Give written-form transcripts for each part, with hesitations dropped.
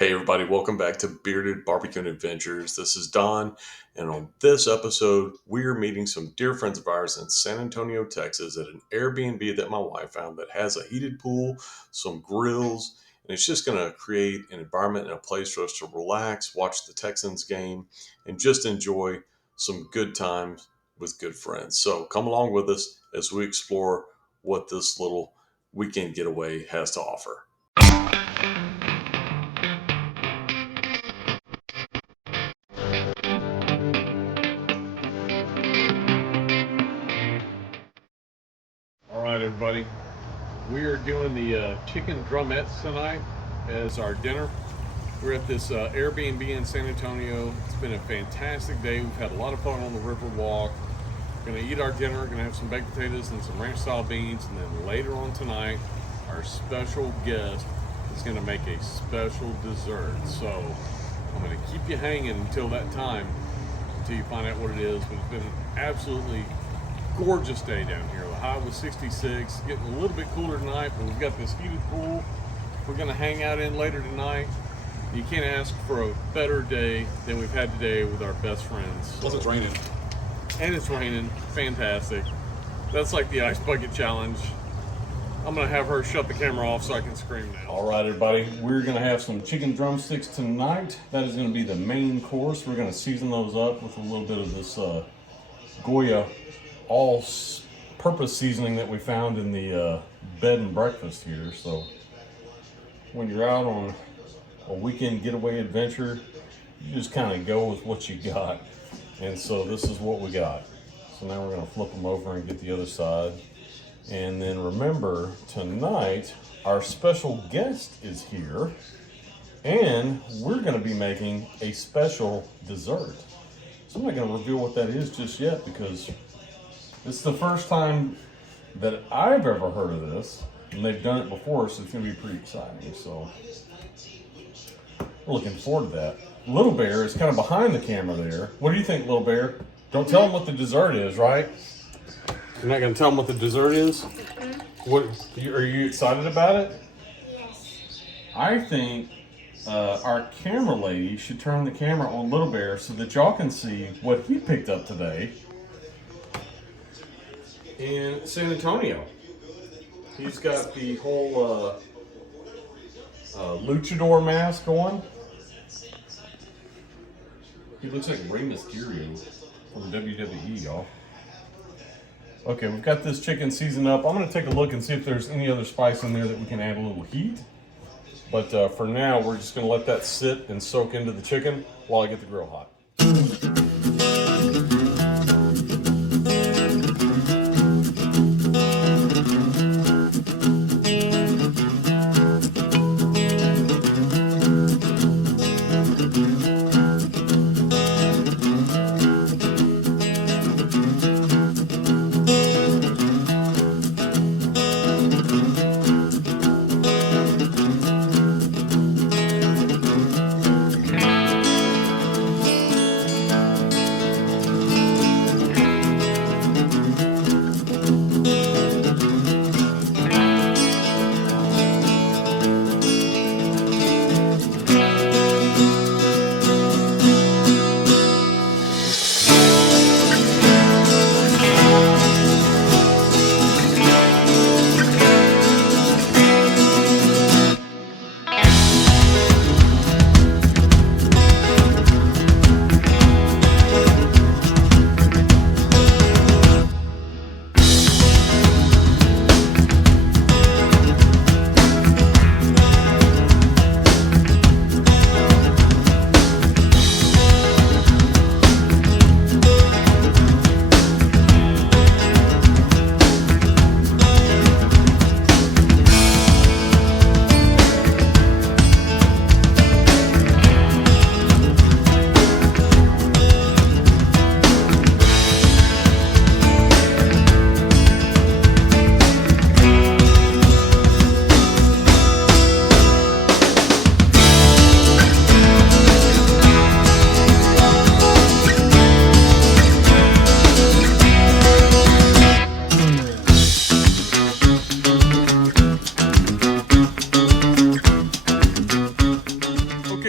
Hey everybody, welcome back to Bearded BBQ and Adventures. This is Don, and on this episode, we're meeting some dear friends of ours in San Antonio, Texas at an Airbnb that my wife found that has a heated pool, some grills, and it's just going to create an environment and a place for us to relax, watch the Texans game, and just enjoy some good times with good friends. So come along with us as we explore what this little weekend getaway has to offer. All right, everybody. We are doing the chicken drumettes tonight as our dinner. We're at this Airbnb in San Antonio. It's been a fantastic day. We've had a lot of fun on the river walk. We're going to eat our dinner. We're going to have some baked potatoes and some ranch style beans. And then later on tonight, our special guest is going to make a special dessert. So I'm going to keep you hanging until that time, until you find out what it is. But it's been an absolutely gorgeous day down here. The high was 66, getting a little bit cooler tonight, but we've got this heated pool we're going to hang out in later tonight. You can't ask for a better day than we've had today with our best friends. Plus it's raining. And it's raining. Fantastic. That's like the ice bucket challenge. I'm going to have her shut the camera off so I can scream now. All right, everybody. We're going to have some chicken drumsticks tonight. That is going to be the main course. We're going to season those up with a little bit of this Goya all-purpose seasoning that we found in the bed and breakfast here. So when you're out on a weekend getaway adventure, you just kind of go with what you got. And so this is what we got. So now we're going to flip them over and get the other side. And then remember, tonight our special guest is here, and we're going to be making a special dessert. So I'm not going to reveal what that is just yet, because it's the first time that I've ever heard of this, and they've done it before, so it's going to be pretty exciting. So we're looking forward to that. Little Bear is kind of behind the camera there. What do you think, Little Bear? Don't tell them what the dessert is, right? You're not going to tell them what the dessert is? What are you excited about it? Yes. I think our camera lady should turn the camera on Little Bear so that y'all can see what he picked up today in San Antonio. He's got the whole luchador mask on. He looks like Rey Mysterio from WWE, y'all. Okay, we've got this chicken seasoned up. I'm going to take a look and see if there's any other spice in there that we can add a little heat. But for now, we're just going to let that sit and soak into the chicken while I get the grill hot.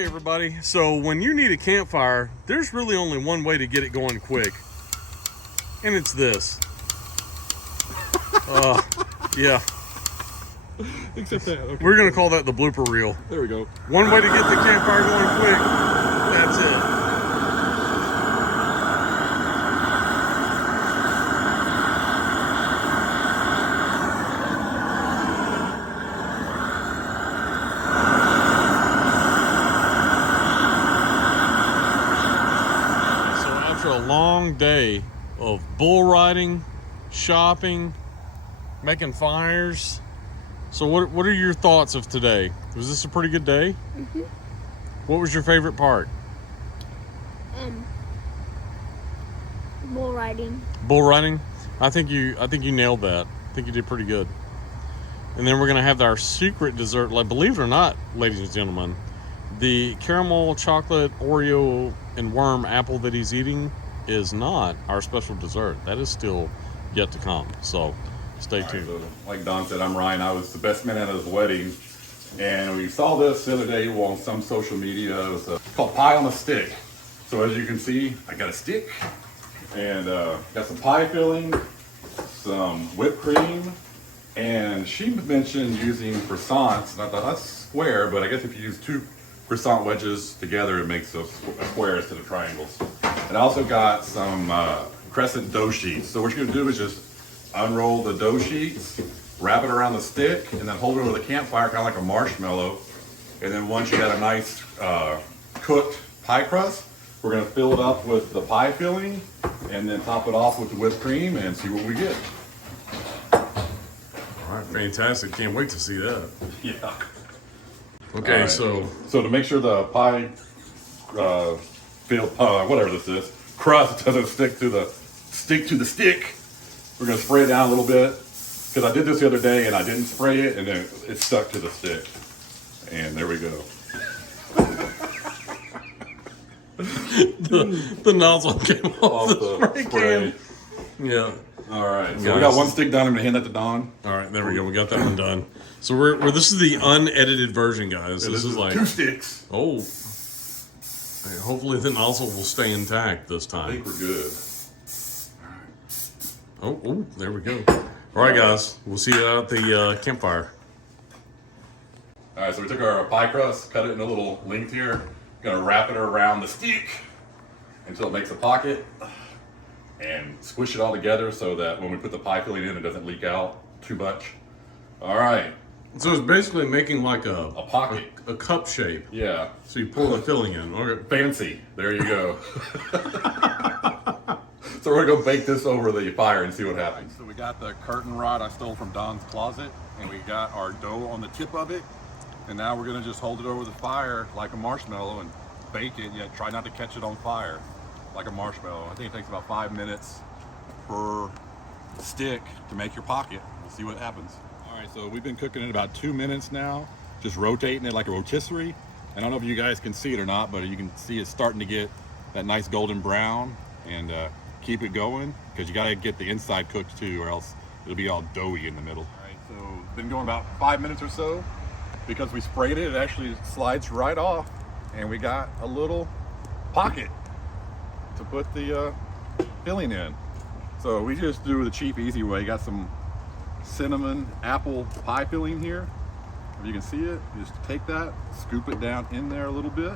Okay, everybody, so when you need a campfire, there's really only one way to get it going quick, and it's this. Yeah. Except that. Okay. We're gonna call that the blooper reel. There we go. One way to get the campfire going quick, that's it. After a long day of bull riding, shopping, making fires, so what are your thoughts of today? Was this a pretty good day? Mm-hmm. What was your favorite part? Bull riding. Bull riding? I think you nailed that. I think you did pretty good. And then we're gonna have our secret dessert. Like, believe it or not, ladies and gentlemen, the caramel chocolate Oreo and worm apple that he's eating is not our special dessert. That is still yet to come. So stay tuned. Right, so like Don said, I'm Ryan. I was the best man at his wedding, and we saw this the other day on some social media. It was called pie on a stick. So as you can see, I got a stick and got some pie filling, some whipped cream, and she mentioned using croissants. And I thought that's square, but I guess if you use two croissant wedges together, it makes a square instead of triangles. And I also got some crescent dough sheets. So what you're gonna do is just unroll the dough sheets, wrap it around the stick, and then hold it over the campfire, kind of like a marshmallow. And then once you got a nice cooked pie crust, we're gonna fill it up with the pie filling, and then top it off with the whipped cream, and see what we get. All right, fantastic. Can't wait to see that. Yeah. Okay, Right. so to make sure the pie whatever this is, crust doesn't stick to the stick, we're gonna spray it down a little bit. Because I did this the other day and I didn't spray it, and then it stuck to the stick. And there we go. the nozzle came off the spray can. Yeah. All right, so we got one stick done. I'm gonna hand that to Don. All right, there we go. We got that one done. So this is the unedited version, guys. This is like 2 sticks. Oh. Hopefully the nozzle will stay intact this I time. think we're good. Oh, there we go. All right, guys. We'll see you out at the campfire. All right, so we took our pie crust, cut it in a little length here. Gonna wrap it around the stick until it makes a pocket, and squish it all together so that when we put the pie filling in, it doesn't leak out too much. All right. So it's basically making like a pocket. a cup shape. Yeah. So you pull the filling in. Okay. Fancy. There you go. So we're gonna go bake this over the fire and see what happens. So we got the curtain rod I stole from Don's closet, and we got our dough on the tip of it. And now we're gonna just hold it over the fire like a marshmallow and bake it. Yeah, try not to catch it on fire like a marshmallow. I think it takes about 5 minutes per stick to make your pocket. We'll see what happens. All right, so we've been cooking it about 2 minutes now, just rotating it like a rotisserie. I don't know if you guys can see it or not, but you can see it's starting to get that nice golden brown. And keep it going, because you gotta get the inside cooked too, or else it'll be all doughy in the middle. All right, so been going about 5 minutes or so. Because we sprayed it, it actually slides right off, and we got a little pocket to put the filling in. So we just do the cheap, easy way. Got some cinnamon apple pie filling here. If you can see it, you just take that, scoop it down in there a little bit.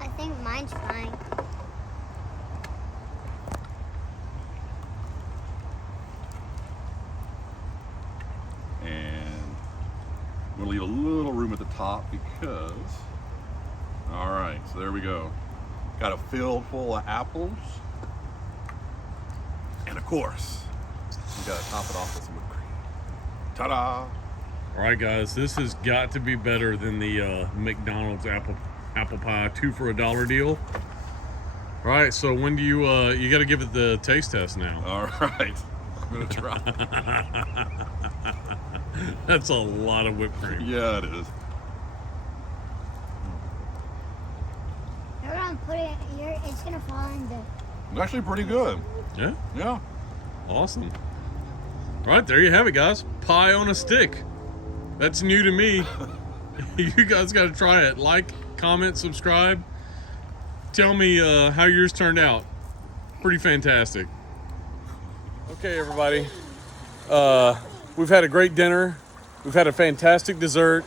I think mine's fine. And I'm gonna leave a little room at the top because, all right, so there we go. Got it filled full of apples. And of course, we gotta top it off with some whipped cream. Ta-da! All right, guys, this has got to be better than the McDonald's apple pie 2 for $1 deal. All right, so when do you got to give it the taste test now? All right, I'm gonna try. That's a lot of whipped cream. Yeah, it is. You're gonna put it here. It's gonna fall in the. It's actually pretty good. Yeah, Yeah. awesome. All right, there you have it, guys. Pie on a stick. That's new to me. You guys got to try it. Like, comment, subscribe. Tell me how yours turned out. Pretty fantastic. Okay, everybody. We've had a great dinner. We've had a fantastic dessert.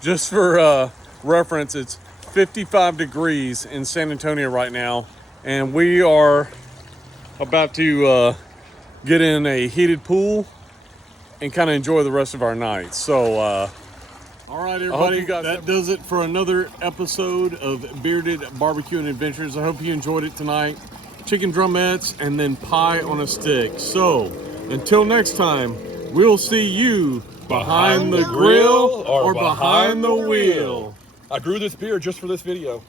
Just for reference, it's 55 degrees in San Antonio right now, and we are about to get in a heated pool and kind of enjoy the rest of our night. So, all right, everybody, that does it for another episode of Bearded BBQ and Adventures. I hope you enjoyed it tonight. Chicken drumettes and then pie on a stick. So, until next time, we'll see you behind the grill or behind the wheel. I grew this beard just for this video.